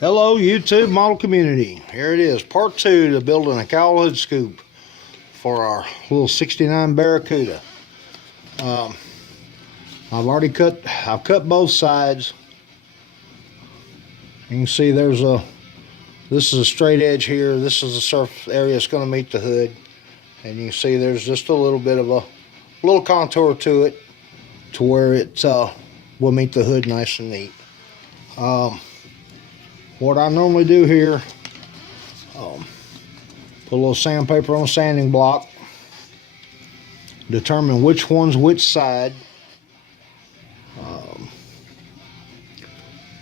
Hello YouTube model community. Here it is, part 2 to building a cowl hood scoop for our little 69 Barracuda. I've cut both sides. You can see this is a straight edge here. This is the surface area that's going to meet the hood. And you can see there's just a little bit of a little contour to it to where it will meet the hood nice and neat. What I normally do here, put a little sandpaper on a sanding block, determine which one's which side.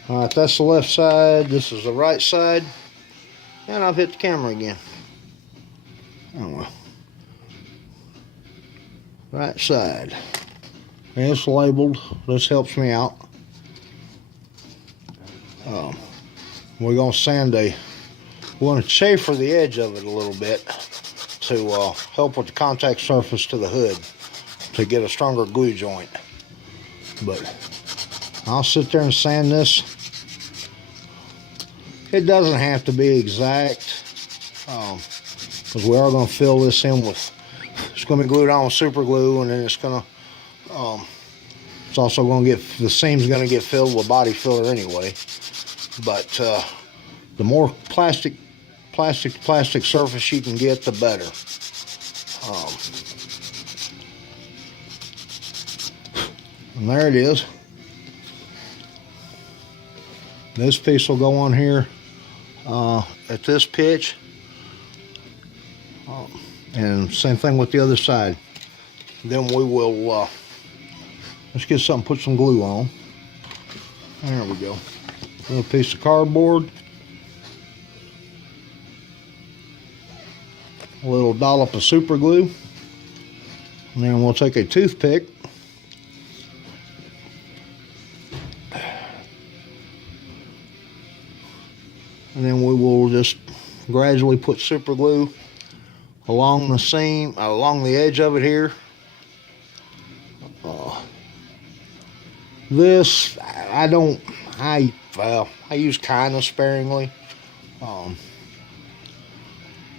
Alright, that's the left side, this is the right side, and I've hit the camera again. Oh well. Right side. And it's labeled, this helps me out. We're going to chamfer the edge of it a little bit to help with the contact surface to the hood to get a stronger glue joint. But I'll sit there and sand this. It doesn't have to be exact because we are going to fill this in with, it's going to be glued on with super glue, and then it's going to, it's also going to get, the seam's going to get filled with body filler anyway. But the more plastic surface you can get, the better. And there it is. This piece will go on here at this pitch. And same thing with the other side. Then we will, let's get something, put some glue on. There we go. A little piece of cardboard, a little dollop of super glue, and then we'll take a toothpick and then we will just gradually put super glue along the seam, along the edge of it here. This I use kind of sparingly.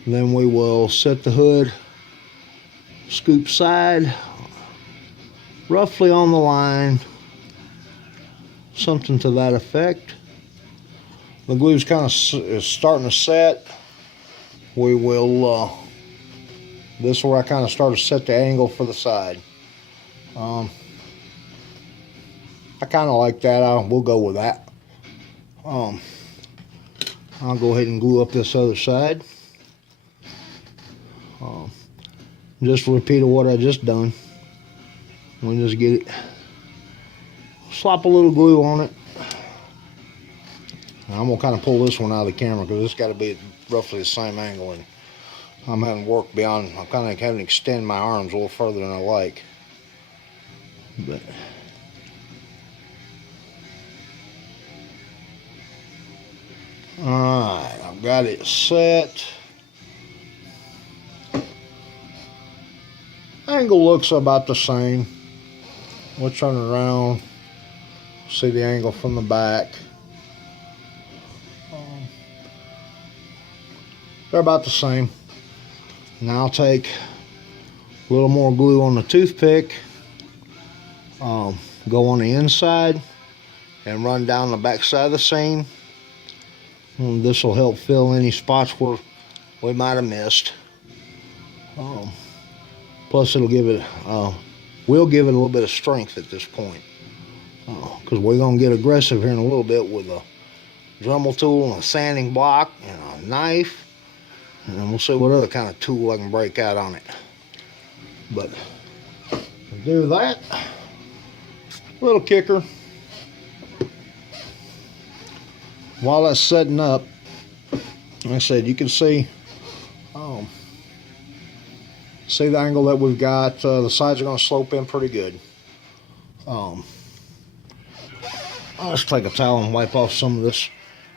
Then we will set the hood scoop side roughly on the line, something to that effect. The glue's kind of starting to set. We will this is where I kind of start to set the angle for the side. I kind of like that. We'll go with that. I'll go ahead and glue up this other side. Just a repeat of what I just done. We'll just get it, slop a little glue on it. I'm gonna kind of pull this one out of the camera because it's got to be at roughly the same angle, and I'm having to work beyond. I'm kind of having to extend my arms a little further than I like. But alright, I've got it set. Angle looks about the same. We'll turn it around, see the angle from the back. They're about the same. Now I'll take a little more glue on the toothpick, go on the inside, and run down the back side of the seam. This will help fill any spots where we might have missed. Plus it'll give it, we'll give it a little bit of strength at this point. Because we're going to get aggressive here in a little bit with a Dremel tool and a sanding block and a knife. And then we'll see what other kind of tool I can break out on it. But to do that, little kicker. While that's setting up, like I said, you can see the angle that we've got. The sides are going to slope in pretty good. I'll just take a towel and wipe off some of this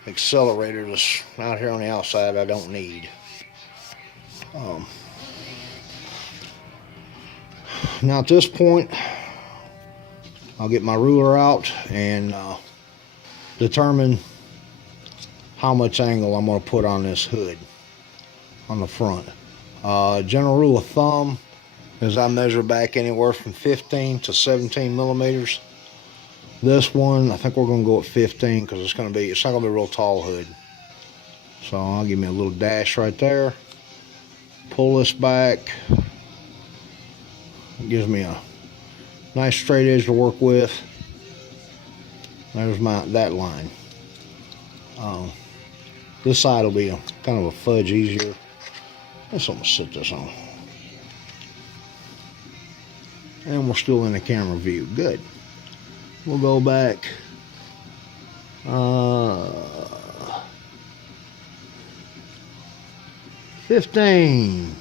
accelerator that's out here on the outside I don't need. Now at this point, I'll get my ruler out and determine how much angle I'm going to put on this hood on the front. General rule of thumb is I measure back anywhere from 15 to 17 millimeters. This one, I think we're going to go at 15 because it's not going to be a real tall hood. So I'll give me a little dash right there. Pull this back. It gives me a nice straight edge to work with. There's that line. This side will be kind of a fudge easier. Let's almost sit this on. And we're still in the camera view. Good. We'll go back. 15.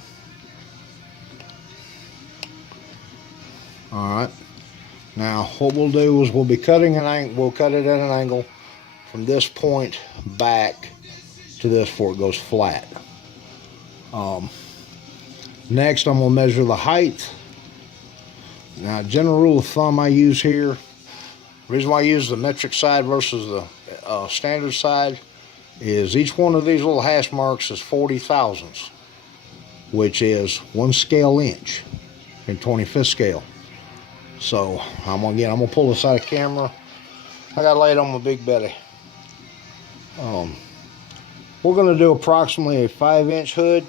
All right. Now what we'll do is we'll be cutting an angle. We'll cut it at an angle from this point back to this before it goes flat. Next, I'm gonna measure the height. Now, general rule of thumb I use here. The reason why I use the metric side versus the standard side is each one of these little hash marks is 40 thousandths, which is 1 scale inch in 25th scale. So I'm gonna pull this out of camera. I gotta lay it on my big belly. We're gonna do approximately a 5-inch hood.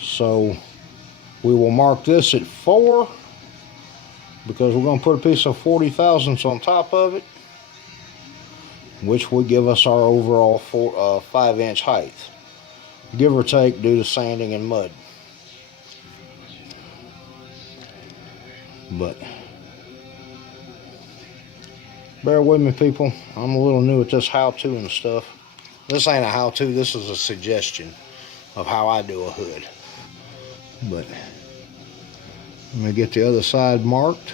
So we will mark this at 4 because we're gonna put a piece of 40 thousandths on top of it, which will give us our overall 5-inch height, give or take due to sanding and mud. But bear with me, people. I'm a little new at this how-to and stuff. This ain't a how-to, this is a suggestion of how I do a hood. But let me get the other side marked.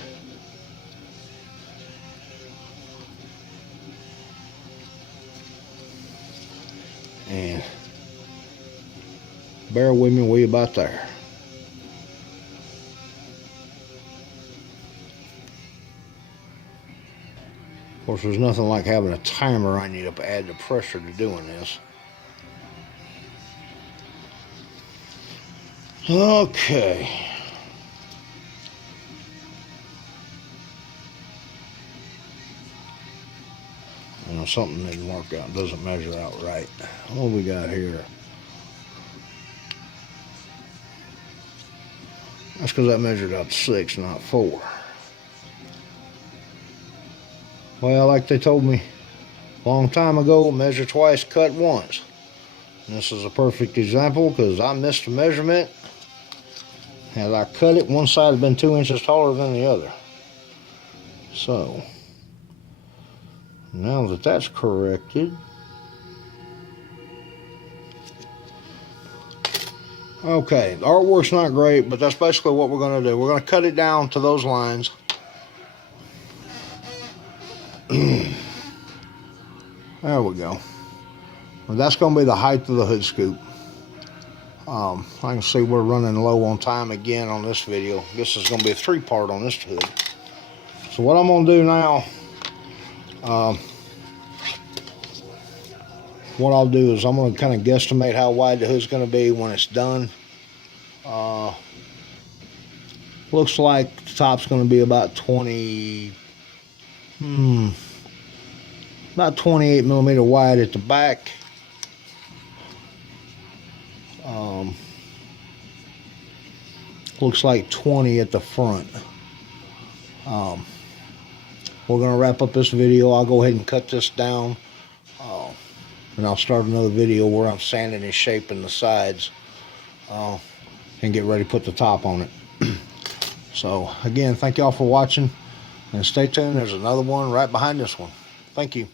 And bear with me, we about there. Of course, there's nothing like having a timer on you to add the pressure to doing this. Okay. You know, something didn't work out, doesn't measure out right. What we got here? That's because I measured out 6, not 4. Well, like they told me a long time ago, measure twice, cut once. And this is a perfect example because I missed a measurement. As I cut it, one side had been 2 inches taller than the other. So, now that that's corrected, okay, the artwork's not great, but that's basically what we're going to do. We're going to cut it down to those lines. There we go. Well, that's going to be the height of the hood scoop. I can see we're running low on time again on this video. This is going to be a 3-part on this hood. So what I'm going to do now, what I'll do is I'm going to kind of guesstimate how wide the hood's going to be when it's done. Looks like the top's going to be about 28 millimeter wide at the back. Looks like 20 at the front. We're going to wrap up this video. I'll go ahead and cut this down. And I'll start another video where I'm sanding and shaping the sides. And get ready to put the top on it. So, again, thank y'all for watching. And stay tuned. There's another one right behind this one. Thank you.